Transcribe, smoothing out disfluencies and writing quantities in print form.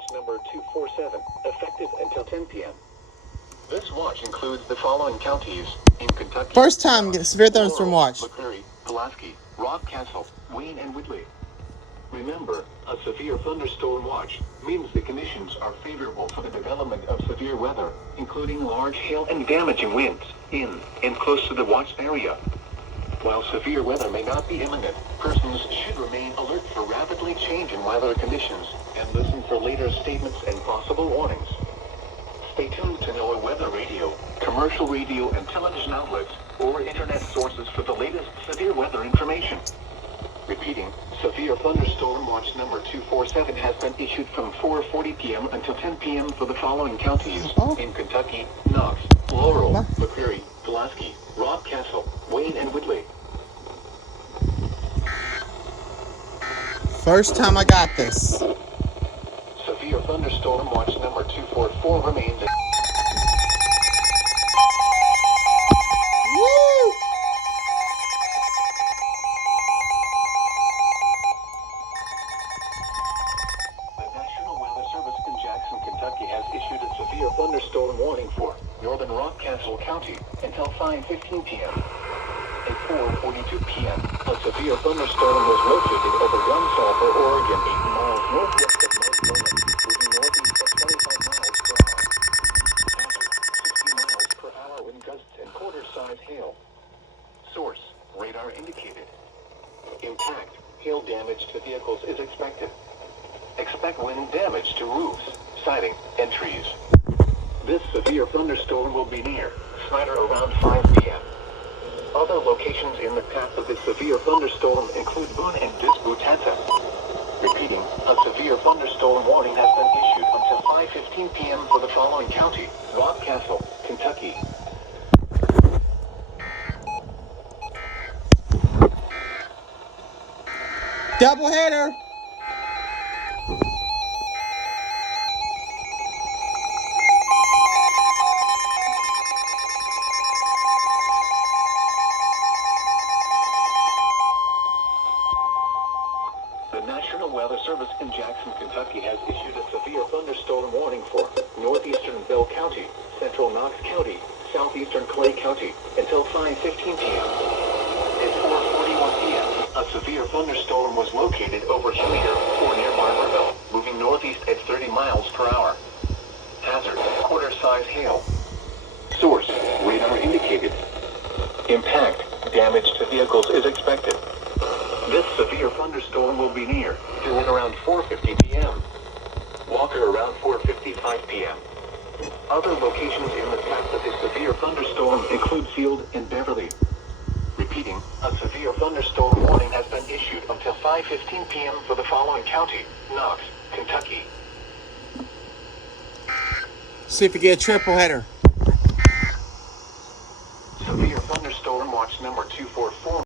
watch number 247, effective until 10 p.m. This watch includes the following counties in Kentucky. First time get severe thunderstorm watch. McCreary, Pulaski, Rock Castle, Wayne, and Whitley. Remember, a severe thunderstorm watch means the conditions are favorable for the development of severe weather, including large hail and damaging winds in and close to the watched area. While severe weather may not be imminent, persons should remain alert for rapidly changing weather conditions and listen for later statements and possible warnings. Stay tuned to NOAA weather radio, commercial radio and television outlets, or internet sources for the latest severe weather information. Repeating, severe thunderstorm watch number 247 has been issued from 4:40 p.m. until 10 p.m. for the following counties in Kentucky: Knox, Laurel, McCreary, Pulaski, Rock Castle, Wayne, and Whitley. First time I got this. Severe thunderstorm watch number 244 remains. Woo! The National Weather Service in Jackson, Kentucky has issued a severe thunderstorm warning for northern Rock Castle County until 5:15 p.m. At 4:42 p.m., a severe thunderstorm was located over Gunsulphur, Oregon, 8 miles northwest of Mount Vernon, moving northeast at 25 miles per hour. Hazard, 60 miles per hour wind gusts and quarter-size hail. Source, radar indicated. Impact, hail damage to vehicles is expected. Expect wind damage to roofs, siding, and trees. This severe thunderstorm will be near Snyder around 5 p.m. Other locations in the path of this severe thunderstorm include Boone and Disbutanta. Repeating, a severe thunderstorm warning has been issued until 5:15 p.m. for the following county: Rock Castle, Kentucky. Doubleheader. The National Weather Service in Jackson, Kentucky has issued a severe thunderstorm warning for northeastern Bell County, central Knox County, southeastern Clay County, until 5:15 p.m. At 4:41 p.m., a severe thunderstorm was located over Hillier or near Barberville, moving northeast at 30 miles per hour. Hazard, quarter-size hail. Source, radar indicated. Impact, damage to vehicles is expected. This severe thunderstorm will be near Dillon around 4:50 p.m. Walker around 4:55 p.m. Other locations in the path of this severe thunderstorm include Field and Beverly. Repeating, a severe thunderstorm warning has been issued until 5:15 p.m. for the following county: Knox, Kentucky. See if we get a triple header. Severe thunderstorm watch number 244.